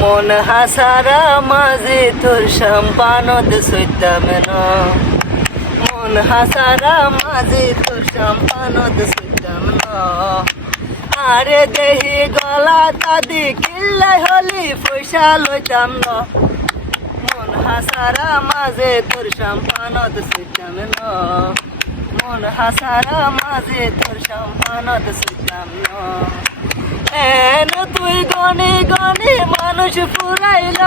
মন হাসারা মাঝে তোর সম্পানত সৈতামেন। মন হাসারা মাঝে তোর সম্পানত সৈতামেন। আরে দেহি গলা দাদি কিল্লাই হলি পয়সা লইতাম ন মন হাসারা মাঝে তোর সম্পানত সৈতামেন। মন হাসারা মাঝে তোর সম্পানত সৈতাম ন তুই গনে গনে মানুষ ফুরাইল।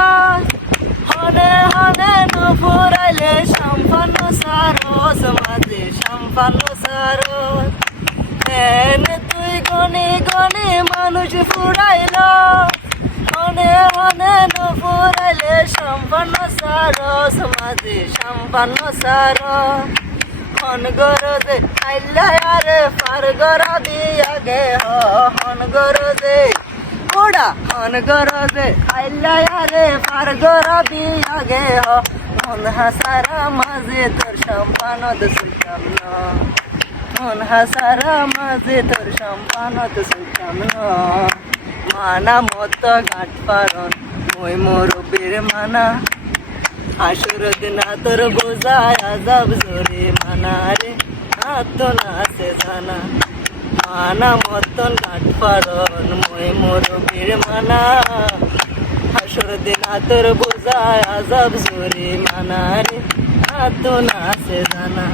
হনে হনে ন ফুরাইলে, সম্পন্ন সারস মাঝে, সম্পন্ন সারস। এন তুই গনে গনে মানুষ ফুরাইল। হনে হনে ন ফুরাইলে, সম্পন্ন সারস মাঝে, সম্পন্ন সারস। হন গরজে, আইলা আরে ফার গরাবি আগে, হ, হন গরজে। হন গরজে আইলা আরে ফার আগে মন হাসারা মাঝে তোর সম্পানত সুলতাম ন মন হাসারা মাঝে তোর সম্পানত সুলতাম ন মানা মত ঘাট পারন মই মোরবের মানা আসর দিনা তোর বোঝায় আজাব জোরে মানা রে হাত না সে জানা মানা মতন ঘাট পারন মই মোর বীর মানা। হাসর দিনা তোর বোঝায় আজাব জোরে মানা রে হাত না সে জানা।